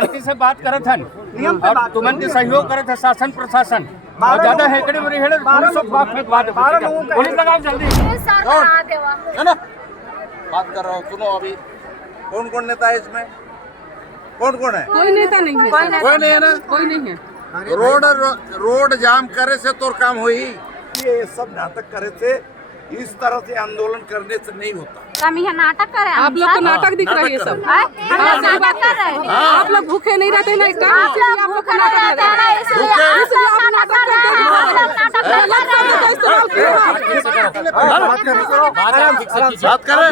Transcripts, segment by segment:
शांति से बात करत हन और तुमन के सहयोग करत है शासन प्रशासन और ज्यादा हेकड़ी बड़ी हेड़े पुलिस लगाओ जल्दी है ना। बात कर रहा हूँ, सुनो अभी कौन कौन नेता है इसमें, कौन कौन है? कोई नेता नहीं है, कोई नहीं है ना, कोई नहीं है। रोड जाम करे से तो काम हुई। ये सब नाटक करे से, इस तरह से आंदोलन करने से नहीं होता। हम यहाँ नाटक कर रहे हैं, आप लोग को नाटक दिख रहा है ये सब। हम नाटक कर रहे हैं, आप लोग भूखे नहीं रहते ना, इसका आप लोग को नाटक लग रहा है, इसलिए आप नाटक करते हैं। बात करें,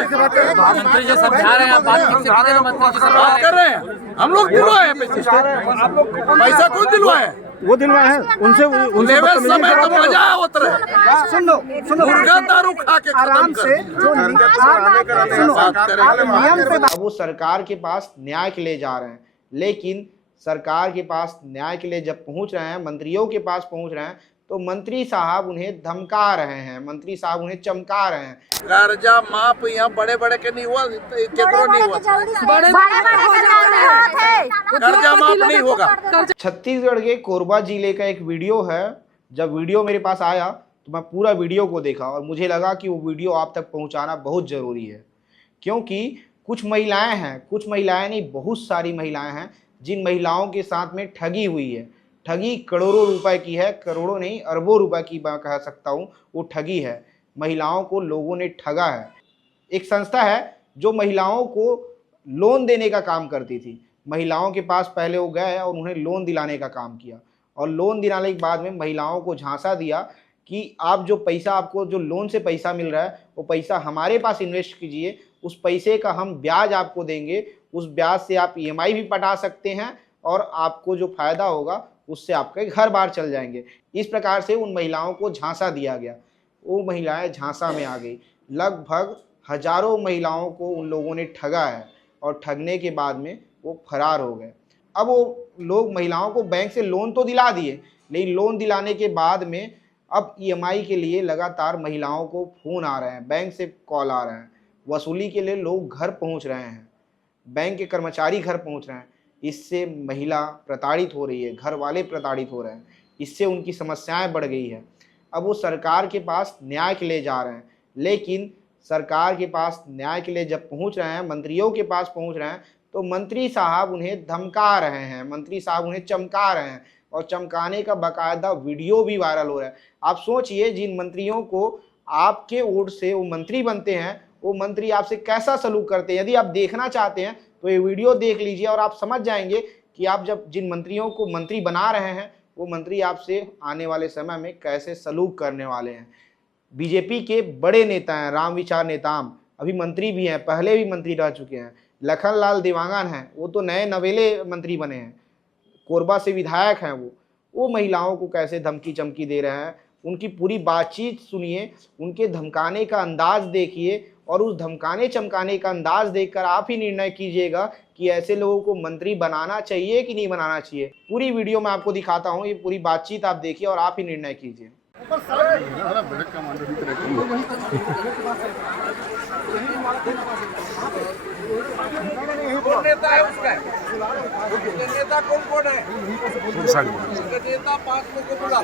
मंत्री जी समझा रहे हैं, बात ठीक से कीजिए, मंत्री जी से बात कर रहे हैं। हम लोग दिलवाए पैसा कौन दिलवाए? वो दिलवाए हैं उनसे लेवे समय तो मजा उतर सुनो मुर्गा दारू खा के आराम से जो अब वो सरकार के पास न्याय के लिए जा रहे हैं, लेकिन सरकार के पास न्याय के लिए जब पहुंच रहे हैं, मंत्रियों के पास पहुंच रहे हैं, तो मंत्री साहब उन्हें धमका रहे हैं, मंत्री साहब उन्हें चमका रहे हैं। कर्जा माफ यहाँ बड़े बड़े के नहीं हुआ, केकरो नहीं हुआ, कर्जा माफ नहीं होगा। छत्तीसगढ़ के कोरबा जिले का एक वीडियो है। जब वीडियो मेरे पास आया तो मैं पूरा वीडियो को देखा और मुझे लगा कि वो वीडियो आप तक पहुंचाना बहुत ज़रूरी है, क्योंकि कुछ महिलाएं हैं, कुछ महिलाएं नहीं, बहुत सारी महिलाएं हैं जिन महिलाओं के साथ में ठगी हुई है। ठगी करोड़ों रुपए की है, करोड़ों नहीं अरबों रुपए की मैं कह सकता हूँ, वो ठगी है। महिलाओं को लोगों ने ठगा है। एक संस्था है जो महिलाओं को लोन देने का काम करती थी। महिलाओं के पास पहले वो गए और उन्हें लोन दिलाने का काम किया, और लोन दिलाने के बाद में महिलाओं को झांसा दिया कि आप जो पैसा, आपको जो लोन से पैसा मिल रहा है वो पैसा हमारे पास इन्वेस्ट कीजिए, उस पैसे का हम ब्याज आपको देंगे, उस ब्याज से आप EMI भी पटा सकते हैं और आपको जो फायदा होगा उससे आपके घर बार चल जाएंगे। इस प्रकार से उन महिलाओं को झांसा दिया गया। वो महिलाएं झांसा में आ गई। लगभग हजारों महिलाओं को उन लोगों ने ठगा है और ठगने के बाद में वो फरार हो गए। अब वो लोग महिलाओं को बैंक से लोन तो दिला दिए, लेकिन लोन दिलाने के बाद में अब EMI के लिए लगातार महिलाओं को फ़ोन आ रहे हैं, बैंक से कॉल आ रहे हैं, वसूली के लिए लोग घर पहुंच रहे हैं, बैंक के कर्मचारी घर पहुंच रहे हैं। इससे महिला प्रताड़ित हो रही है, घर वाले प्रताड़ित हो रहे हैं, इससे उनकी समस्याएं बढ़ गई है। अब वो सरकार के पास न्याय के लिए जा रहे हैं, लेकिन सरकार के पास न्याय के लिए जब पहुंच रहे हैं, मंत्रियों के पास पहुंच रहे हैं, तो मंत्री साहब उन्हें धमका रहे हैं, मंत्री साहब उन्हें चमका रहे हैं, और चमकाने का बाकायदा वीडियो भी वायरल हो रहा है। आप सोचिए, जिन मंत्रियों को आपके वोट से वो मंत्री बनते हैं, वो मंत्री आपसे कैसा सलूक करते हैं। यदि आप देखना चाहते हैं तो ये वीडियो देख लीजिए और आप समझ जाएंगे कि आप जब जिन मंत्रियों को मंत्री बना रहे हैं, वो मंत्री आपसे आने वाले समय में कैसे सलूक करने वाले हैं। बीजेपी के बड़े नेता हैं, रामविचार नेताम, अभी मंत्री भी हैं, पहले भी मंत्री रह चुके हैं। लखनलाल देवांगन हैं, वो तो नए नवेले मंत्री बने हैं, कोरबा से विधायक हैं। वो महिलाओं को कैसे धमकी चमकी दे रहे हैं, उनकी पूरी बातचीत सुनिए, उनके धमकाने का अंदाज देखिए, और उस धमकाने चमकाने का अंदाज देखकर आप ही निर्णय कीजिएगा कि ऐसे लोगों को मंत्री बनाना चाहिए कि नहीं बनाना चाहिए। पूरी वीडियो मैं आपको दिखाता हूँ, ये पूरी बातचीत आप देखिए और आप ही निर्णय कीजिए। कौन नेता है उसका? नेता कौन कौन है? नेता 5 लोगों को बुला।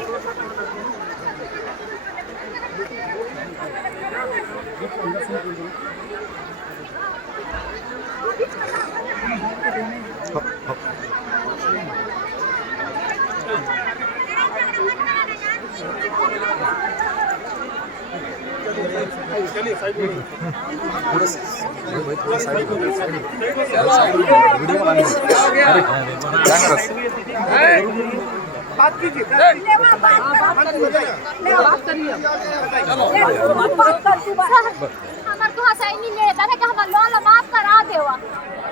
चलिए साइड में पूरा साइड वीडियो बनाने बात कीजिए, हमर तो हसैनी लेता है कि हमर लोन माफ करा देवा,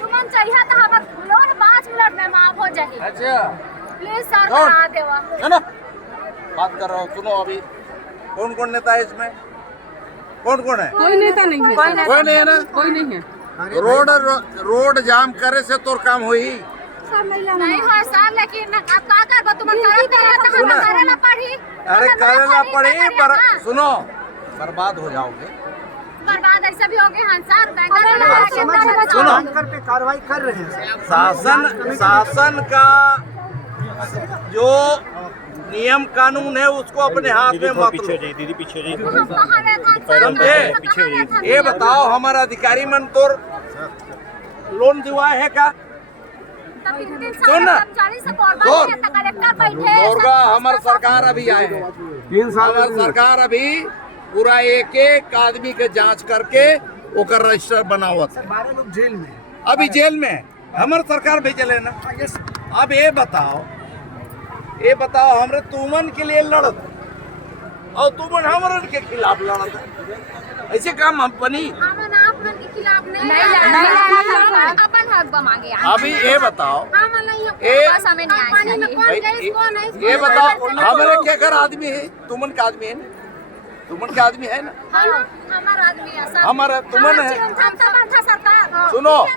तुमन चाहिए तो हमर लोन 5 मिनट में माफ हो जाए। अच्छा प्लीज सर करा देवा, है ना। बात कर रहा हूँ, सुनो अभी कौन कौन नेता है इसमें, कौन कौन है? कोई नेता नहीं है, कोई नहीं है ना, कोई नहीं है। रोड जाम करे से तो काम हुई नहीं हो सर, लेकिन अब का करबो, तुमन करत रहे तो हम करेला पड़ी। अरे करेला पड़ी, पर सुनो बर्बाद हो जाओगे। बर्बाद ऐसा भी हो गए हंसार बैंकर सुनो, बैंकर पे कार्रवाई कर रहे हैं। शासन का जो नियम कानून है उसको अपने हाथ में मत लो। समझे? ये बताओ हमारा अधिकारी मन तो लोन दिवाए है क्या? सुन ना, होगा हमारे सरकार अभी आए हैं, 3 साल हमारी सरकार अभी पूरा एक एक आदमी के जांच करके ओकर रजिस्टर बनावत है। 12 लोग जेल में हैं। अभी जेल में है, हमारे सरकार भेजले ना। अब ये बताओ हमरे तुमन के लिए लड़त और तुमन हमरन के खिलाफ लड़त, ऐसे काम हम बनी? अपन हक मांगे। अभी ये बताओ, ये बताओ हमारे क्या घर आदमी है? तुमन का आदमी है ना? तुमन का आदमी है ना? हमारा आदमी है सर। हमारा तुमन है। सरकार सुनो,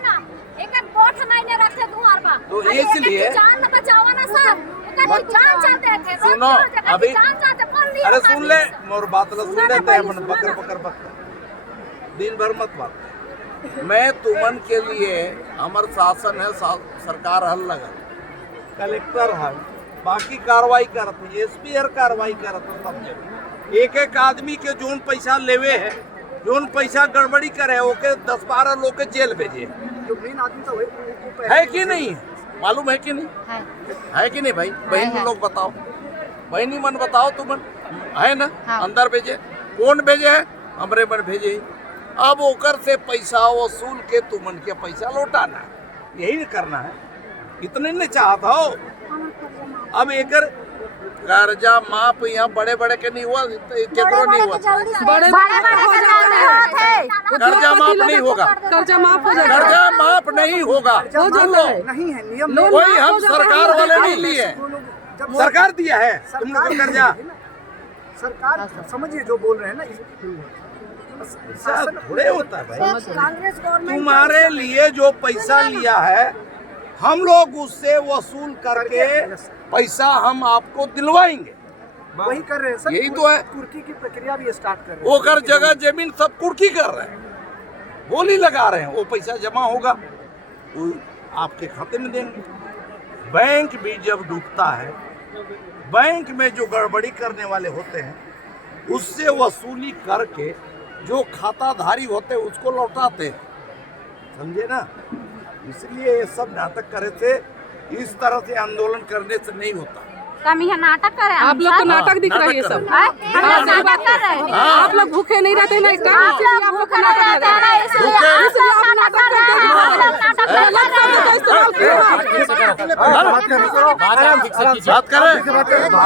एक वोट नहीं रखे दुआर पर, तो इसलिए जान बचाओ ना सर, जान चाहते थे। सुनो अभी, जान चाहते कौन लिया? अरे सुन ले मोर बात ला, सुन लेते हैं अपन बकर बकर बकर, दिन भर मत बात। मैं तुमन के लिए हमार शासन है, सरकार हल लगा, कलेक्टर है, बाकी कार्रवाई करते, एसपी हर कार्रवाई करते, सब एक एक आदमी के जोन पैसा लेवे है, जोन पैसा गड़बड़ी करे ओके 10-12 लोग के जेल भेजे। जो मेन आदमी था वो है कि नहीं? मालूम है कि नहीं? है कि नहीं भाई? बहन लोग बताओ, बहनी मन बताओ, तुमन है ना? अंदर भेजे, कौन भेजे है? हमरे मन भेजे। अब ओकर से पैसा वसूल के तुमन के पैसा लौटाना, यही करना है। इतने नहीं चाहता हो। अब एकर कर्जा माफ यहाँ बड़े बड़े के नहीं हुआ, केकरो नहीं हुआ, कर्जा माफ नहीं होगा, कर्जा माफ हो जाएगा। कर्जा माफ नहीं होगा। नहीं है नियम, कोई हम सरकार वाले नहीं लिए, सरकार दिया है तुम लोग का कर्जा। सरकार समझिए जो बोल रहे हैं ना, शासन थोड़े होता है भाई। तुम्हारे लिए जो पैसा लिया है हम लोग उससे वसूल करके पैसा हम आपको दिलवाएंगे, वही कर रहे हैं सर। यही तो है। कुर्की की प्रक्रिया भी स्टार्ट कर रहे हैं। वो कर जगह जमीन सब कुर्की कर रहे हैं, बोली लगा रहे हैं, वो पैसा जमा होगा वो आपके खाते में देंगे। बैंक भी जब डूबता है, बैंक में जो गड़बड़ी करने वाले होते हैं उससे वसूली करके जो खाताधारी होते हैं उसको लौटाते हैं, समझे ना? इसलिए ये सब नाटक करे थे, इस तरह से आंदोलन करने से नहीं होता। कम यह नाटक कर रहे हैं आप लोग को नाटक दिख रहा है ये सब। नाटक कर रहे हैं। आप लोग भूखे नहीं रहते ना, इसलिए आप लोग को नाटक लग रहा है। इसलिए आप नाटक करते हैं। बात कर रहे हैं,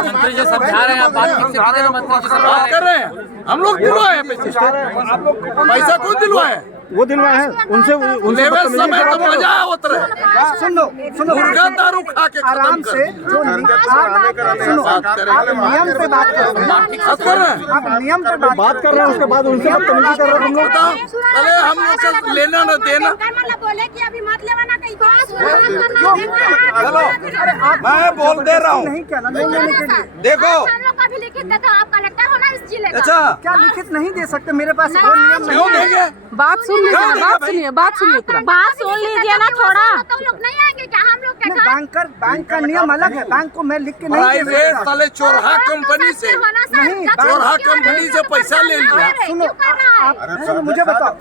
मंत्री जी समझा रहे हैं, बात ठीक से कीजिए ना, मंत्री जी से बात कर रहे हैं। हम लोग दिलवाए हैं पैसा कौन दिलवाए हैं? वो दिलवाए हैं उनसे लेवे समय तो मजा आवत रहे। सुन लो मुर्गा दारू खा के आराम से जो सुनो, बात करें, आप नियम पे बात कर रहे हैं। बात कर रहे हैं, आप नियम पे बात कर रहे हैं, उसके बाद उनसे बदतमीजी कर रहे हैं हम लोग। बताओ, अरे हम लोग से लेना न देना। बोले कि अभी मत लेवाना कहीं चलो मैं बोल दे रहा हूँ, नहीं क्या ना लोन लेने के लिए देखो का भी लिखित देता, आप कलेक्टर हो ना इस जिले का। अच्छा क्या लिखित नहीं दे सकते? मेरे पास वो नियम नहीं क्यों है। देंगे? बात सुन लीजिए, बात सुनिए पूरा। बात सुन लीजिए ना थोड़ा। तो लोग नहीं आएंगे क्या? हम लोग नहीं, बैंक का नियम अलग है। बैंक को मैं लिख के नहीं दे प्राइवेट सकता। साले चोरहा कंपनी से, नहीं, चोरहा कंपनी से पैसा ले लिया। सुनो आप मुझे बताओ,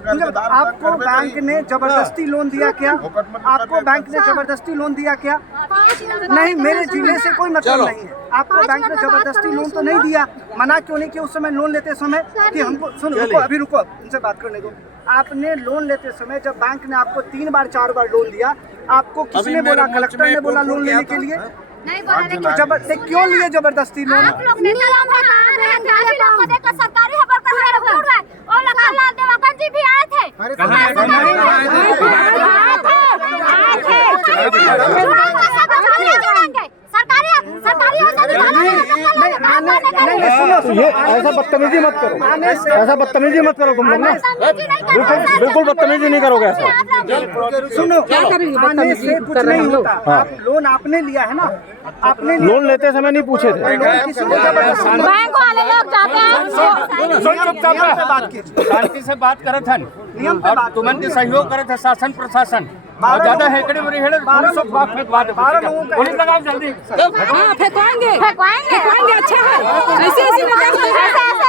आपको बैंक ने जबरदस्ती लोन दिया क्या? आपको बैंक ने जबरदस्ती लोन दिया क्या? नहीं, मेरे जिले से कोई मतलब नहीं है। आपको बैंक ने जबरदस्ती लोन तो नहीं दिया। मना क्यों नहीं किया उस समय लोन लेते समय कि हमको? सुनो रुको, अभी रुको, उनसे बात करने दो। आपने लोन लेते समय जब बैंक ने आपको 3 बार 4 बार लोन दिया, आपको किसने बोला? कलेक्टर ने बोला लोन लेने के लिए? नहीं बोला, लेकिन जबरदस्ती क्यों लिए जबरदस्ती लोन? आप लोग नियम बता रहे हैं, जाली लोग को देखकर सरकारी खबर कर रहे हैं। और लखनलाल देवाकन जी भी आए थे। सरकारी ये ऐसा बदतमीजी मत करो, ऐसा बदतमीजी मत करो तुम लोग ना, बिल्कुल बदतमीजी नहीं करोगे ऐसा। सुनो, क्या करेंगे? आने से कुछ नहीं होता। आप लोन आपने लिया है ना, आपने लोन लेते समय नहीं पूछे थे। लोन किसी को जबरदस्ती बैंक वाले लोग जाते हैं बात कीजिए, शांति से बात करे थे नियम पे और बात तुमन के सहयोग करे थे शासन प्रशासन। और 12 ज्यादा लोगों- हेकड़ी मेरी हेड़े पुलिस को बात फेंकवा दे। 12 लोगों का- पुलिस लगाओ जल्दी। हाँ फेंकवाएंगे फेंकवाएंगे अच्छा है, ऐसे ऐसे ऐसे ऐसे